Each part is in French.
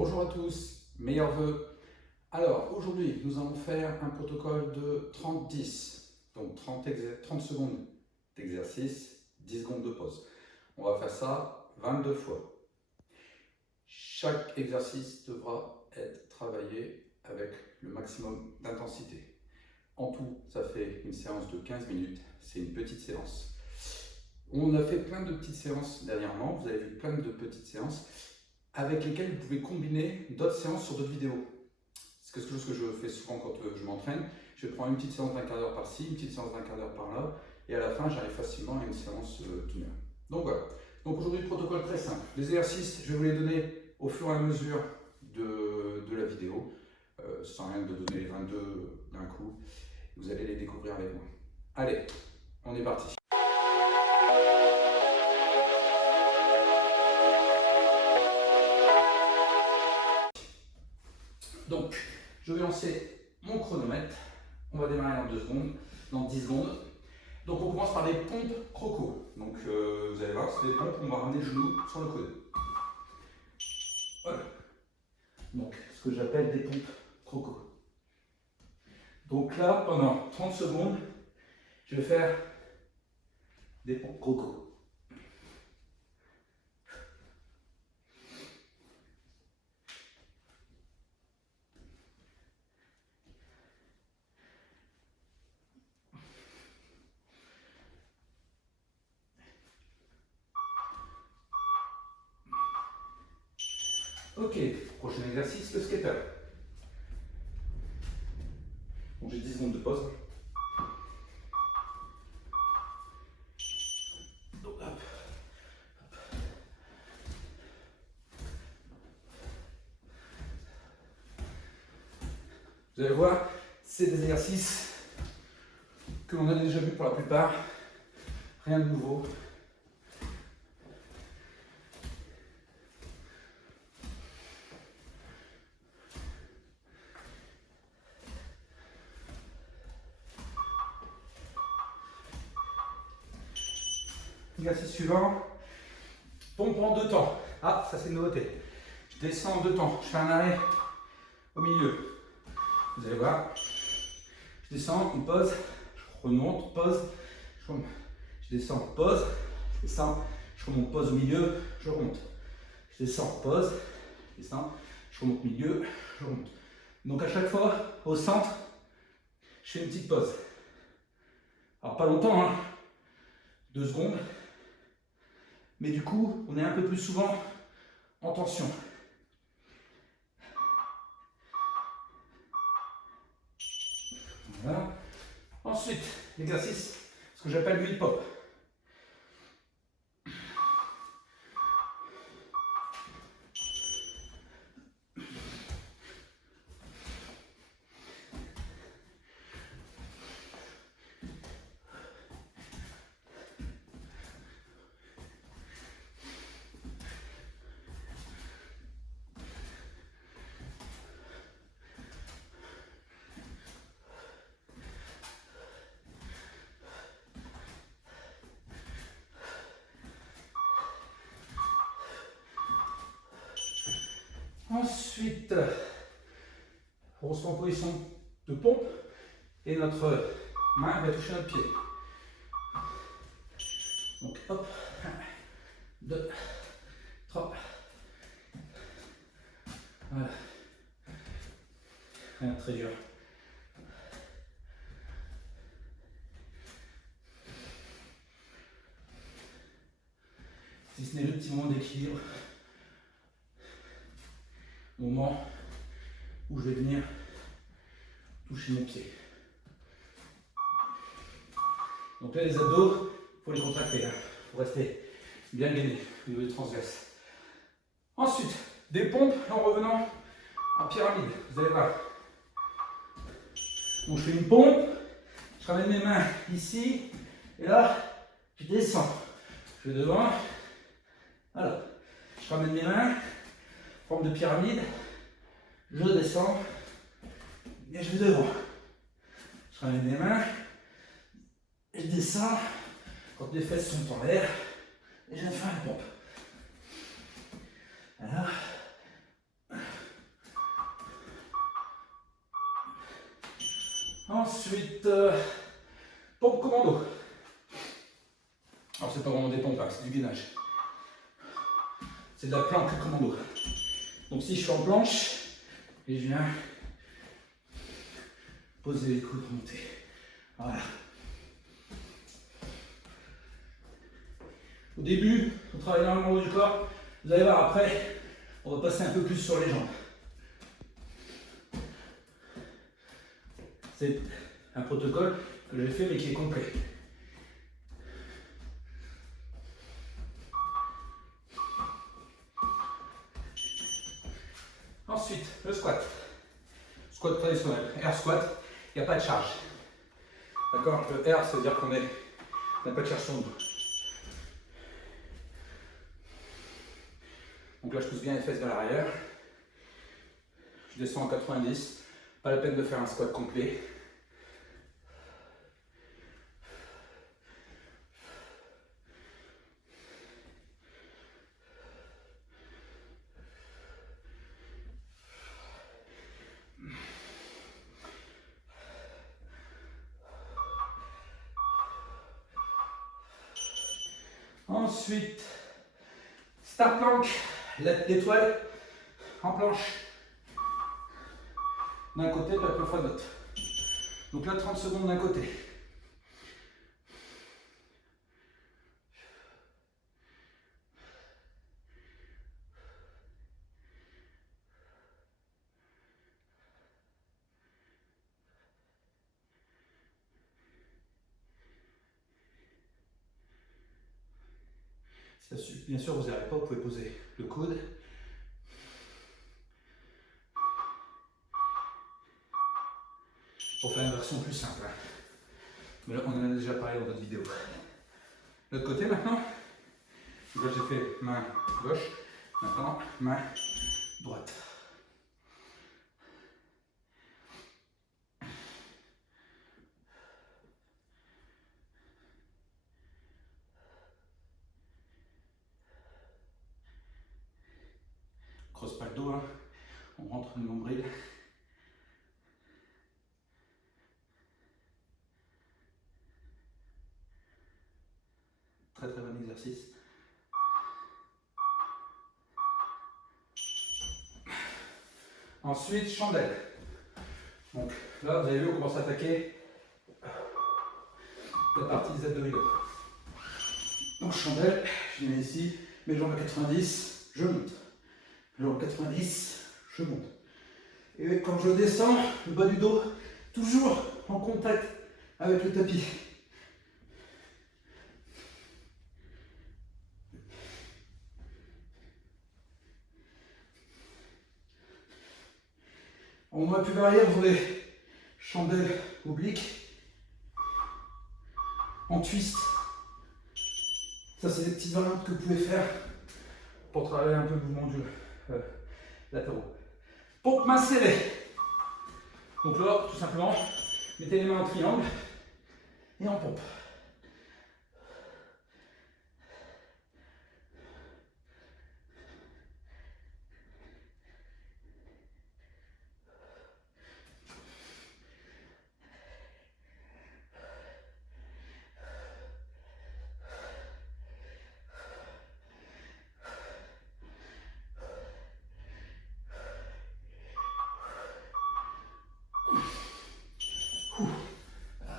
Bonjour à tous, meilleurs vœux. Alors aujourd'hui, nous allons faire un protocole de 30-10, donc 30 secondes d'exercice, 10 secondes de pause. On va faire ça 22 fois. Chaque exercice devra être travaillé avec le maximum d'intensité. En tout, ça fait une séance de 15 minutes, c'est une petite séance. On a fait plein de petites séances dernièrement, vous avez vu plein de petites séances avec lesquelles vous pouvez combiner d'autres séances sur d'autres vidéos. C'est quelque chose que je fais souvent quand je m'entraîne. Je prends une petite séance d'un quart d'heure par-ci, une petite séance d'un quart d'heure par-là, et à la fin, j'arrive facilement à une séance d'une heure. Donc voilà. Donc aujourd'hui, le protocole très simple. Les exercices, je vais vous les donner au fur et à mesure de la vidéo, sans rien de donner les 22 d'un coup. Vous allez les découvrir avec moi. Allez, on est parti. Donc, je vais lancer mon chronomètre. On va démarrer dans 2 secondes, dans 10 secondes. Donc, on commence par des pompes croco. Donc, vous allez voir, c'est des pompes où on va ramener le genou sur le coude. Voilà. Donc, ce que j'appelle des pompes croco. Donc là, pendant 30 secondes, je vais faire des pompes croco. Ok, prochain exercice, le skater. Bon, j'ai 10 secondes de pause. Donc, hop, hop. Vous allez voir, c'est des exercices que l'on a déjà vus pour la plupart. Rien de nouveau. Exercice suivant, pompe en 2 temps. Ah, ça c'est une nouveauté. Je descends en 2 temps, je fais un arrêt au milieu. Vous allez voir, je descends, une pause, je remonte, pause, je remonte. Je descends, pause, je descends, je remonte, pause au milieu, je remonte. Je descends, pause, je descends, je remonte milieu, je remonte. Donc à chaque fois, au centre, je fais une petite pause. Alors pas longtemps, hein, 2 secondes. Mais du coup, on est un peu plus souvent en tension. Voilà. Ensuite, l'exercice, ce que j'appelle le hip-hop. Ensuite, on se met en position de pompe et notre main va toucher notre pied. Donc hop, 1, 2, 3. Voilà. Rien de très dur. Si ce n'est le petit moment d'équilibre, moment où je vais venir toucher mon pied. Donc là, les abdos, il faut les contracter. Il faut rester bien gainé au niveau du transverse. Ensuite, des pompes en revenant en pyramide. Vous allez voir. Donc je fais une pompe, je ramène mes mains ici, et là, je descends. Je vais devant. Alors, je ramène mes mains, forme de pyramide, je descends, et je vais devant. Je ramène mes mains, et je descends, quand les fesses sont en l'air, et je viens de faire la pompe. Alors, Ensuite, pompe commando. Alors c'est pas vraiment des pompes, hein, c'est du gainage. C'est de la planche commando. Donc si je suis en planche, et je viens poser les coudes, remonter. Voilà. Au début, on travaille énormément le haut du corps. Vous allez voir après, on va passer un peu plus sur les jambes. C'est un protocole que j'ai fait mais qui est complet. Ensuite, le squat. Squat traditionnel. Air squat, il n'y a pas de charge. D'accord? Le air, ça veut dire qu'on n'a pas de charge sur nous. Donc là, je pousse bien les fesses vers l'arrière. Je descends en 90. Pas la peine de faire un squat complet. Ensuite, star plank, l'étoile en planche. D'un côté, puis après fois de l'autre. Donc là, 30 secondes d'un côté. Bien sûr, vous n'arrivez pas, vous pouvez poser le coude. Pour faire une version plus simple. Mais là, on en a déjà parlé dans notre vidéo. L'autre côté maintenant. Donc là, j'ai fait main gauche. Maintenant, main droite. Creuse pas le dos, hein. On rentre le nombril. Très très bon exercice. Ensuite, chandelle. Donc là, vous avez vu, on commence à attaquer la partie des abdominaux. Donc chandelle, je viens ici, mes jambes à 90, je monte. Mes jambes à 90, je monte. Et quand je descends, le bas du dos, toujours en contact avec le tapis. En moins plus arrière, vous avez chandelle oblique, en twist. Ça, c'est des petites variantes que vous pouvez faire pour travailler un peu le mouvement du latéraux. Pompe main serrée. Donc là, tout simplement, mettez les mains en triangle et en pompe.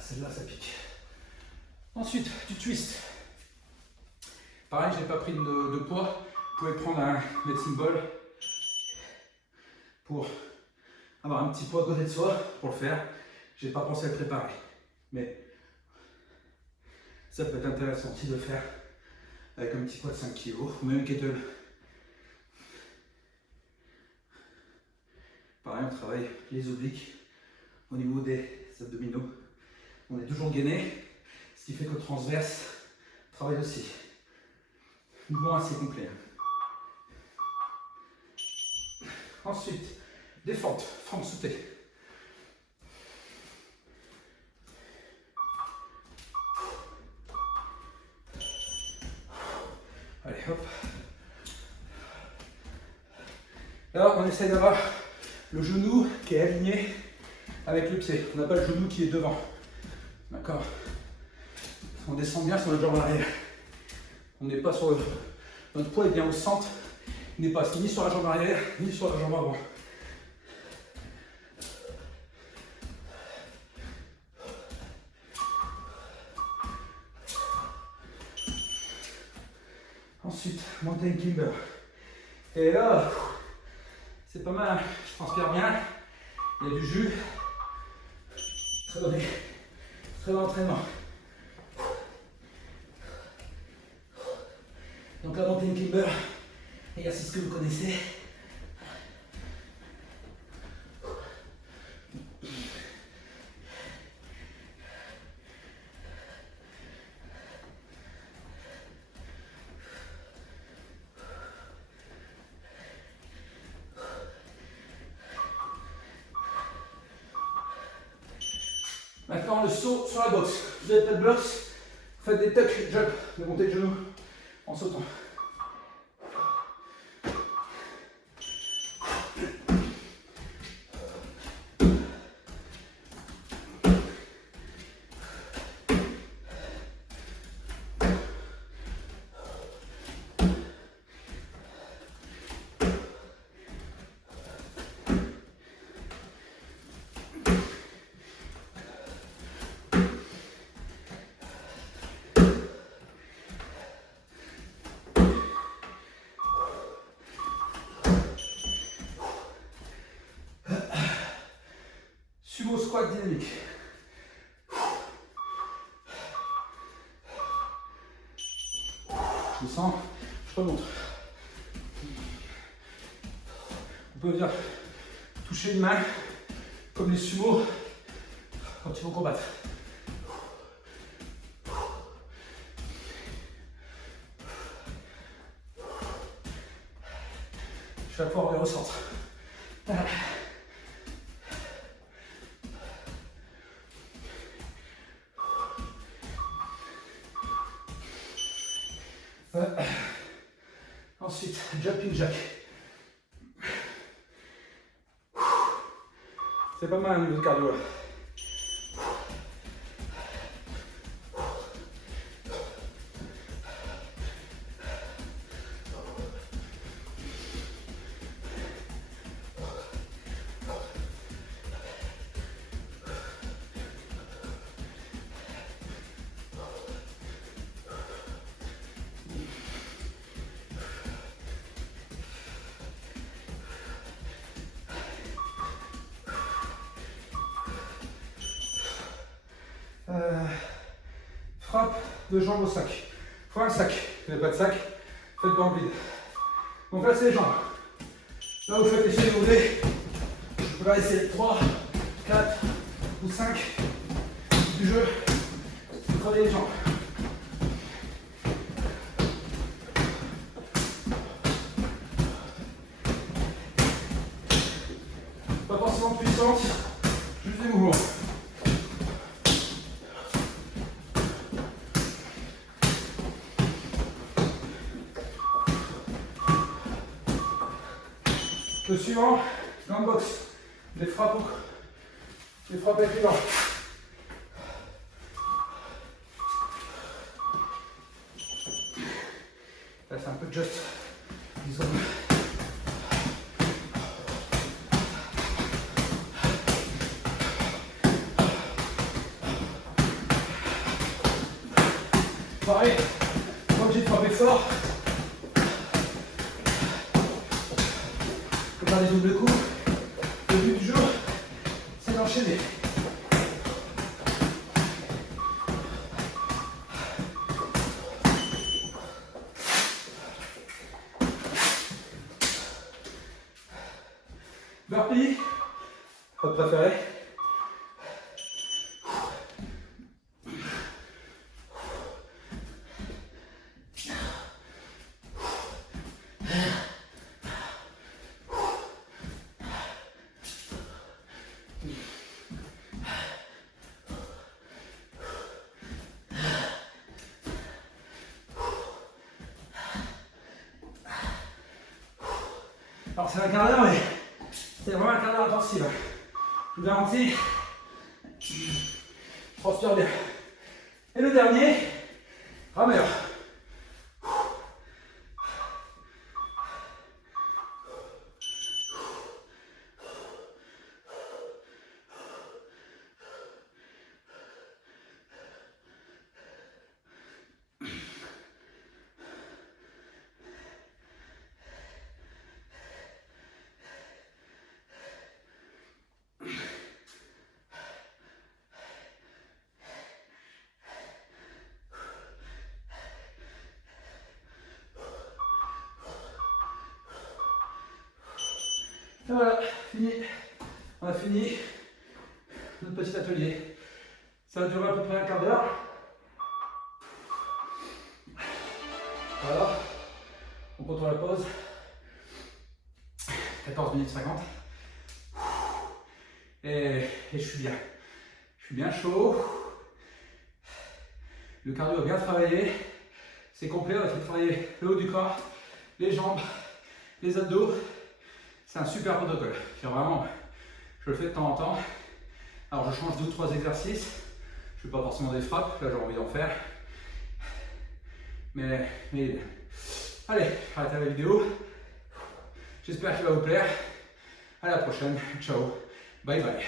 Celle-là, ça pique. Ensuite, du twist. Pareil, je n'ai pas pris de poids. Vous pouvez prendre un medicine ball pour avoir un petit poids à côté de soi pour le faire. Je n'ai pas pensé à le préparer. Mais ça peut être intéressant aussi de le faire avec un petit poids de 5 kg ou même une kettle. Pareil, on travaille les obliques au niveau des abdominaux. On est toujours gainé, ce qui fait que le transverse travaille aussi. Mouvement assez complet. Ensuite, des fentes, fentes sautées. Allez, hop. Alors, on essaye d'avoir le genou qui est aligné avec le pied. On n'a pas le genou qui est devant. D'accord? On descend bien sur le jambe arrière. On n'est pas sur le... Notre poids est bien au centre. Il n'est pas ni sur la jambe arrière, ni sur la jambe avant. Ensuite, mountain climber. Et là, c'est pas mal, je transpire bien. Il y a du jus. Très bon entraînement. Donc la mountain climber, exercice que vous connaissez. Maintenant le saut sur la boxe. Vous n'avez pas de boxe, faites des tuck jump, de montée de genoux en sautant. Sumo squat dynamique. Je me sens, je remonte. Vous pouvez venir toucher une main comme les sumos quand ils vont combattre. Chaque fois on revient au centre. Ensuite, jumping jack. C'est pas mal au niveau de cardio là. Frappe de jambe au sac. Il faut un sac. Vous n'avez pas de sac, faites dans le vide. Donc là, c'est les jambes. Là, vous faites les pieds moulés. Je peux essayer 3, 4 ou 5 du jeu. Vous travaillez les jambes. Pas forcément puissante, juste des mouvements. Le suivant, dans le box, les frappes avec les dents. Là, c'est un peu just, disons. Pareil, pas obligé de frapper fort. Faire des doubles coups. Le but du jeu, c'est d'enchaîner. Burpee, votre préféré. Alors c'est un quart d'heure, mais c'est vraiment un quart d'heure intensif. Je vous garantis, Transpire bien. Et le dernier, rameur. Et voilà, fini. On a fini notre petit atelier. Ça va durer à peu près un quart d'heure. Voilà. On contrôle la pause. 14 minutes 50. Et je suis bien. Je suis bien chaud. Le cardio a bien travaillé. C'est complet, on a fait travailler le haut du corps, les jambes, les abdos. C'est un super protocole. Vraiment, je le fais de temps en temps. Alors je change 2 ou 3 exercices. Je ne fais pas forcément des frappes, là j'ai envie d'en faire. Mais allez, arrêtez la vidéo. J'espère qu'il va vous plaire. À la prochaine. Ciao. Bye bye.